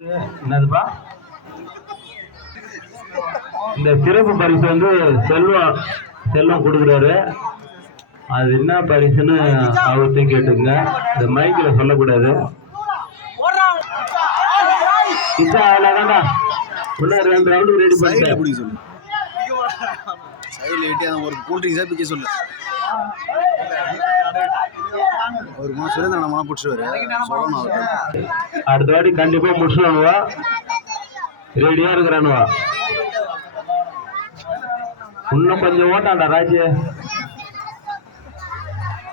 என்னதுப்பா? இந்த சிறப்பு பரிசு வந்து செல்வம் செல்வம் கொடுக்குறாரு. அது என்ன பரிசுன்னு அவர்கிட்ட கேட்டுங்க இந்த மைக்கில் சொல்லக்கூடாது. இப்போ அவ்வளோதான்டா இன்னும் ரெண்டு ரவுண்டு ரெடி பண்ணி சொல்லு. சைடில் ஒரு கூல் ட்ரிங்க்ஸாக பிக்க சொல்லு. ஒரு மன சுரேந்திரன் நம்ம பிடிச்சிருவாரு. சொல்லணும் அடுத்த வாட்டி கண்டிப்பா முடிச்சுடுவா ரெடியா இருக்கிறானுவா? இன்னும் கொஞ்சம் ஓட்டாண்டா ராஜு.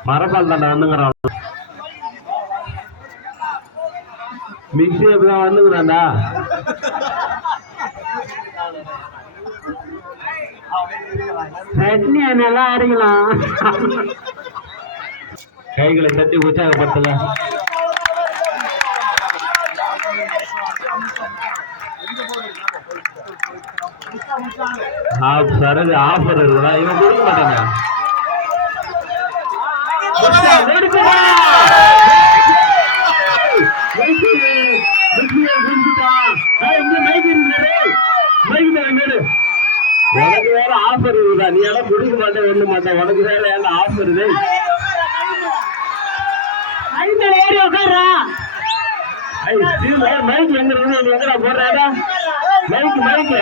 மரப்பால் தாண்டா வந்துங்கிறான். மிக்சி எப்படிதான் வந்துங்கிறான்டா? சட்னி நல்லா அரைக்கலாம். கைகளை தட்டி உற்சாகப்படுத்தல ஆஃப் சரது ஆஃபர் இருக்குதா இவன் கொடுக்க மாட்டாங்க. உனக்கு வேற ஆஃபர் இருக்குதா நீ எல்லாம் கொடுக்க மாட்டேன் ஒண்ணு மாட்டேன். உனக்கு வேற என்ன ஆஃபர் இருக்கு மைக் எங்க இருக்கு எங்க போடுறாடா மைக் மைக்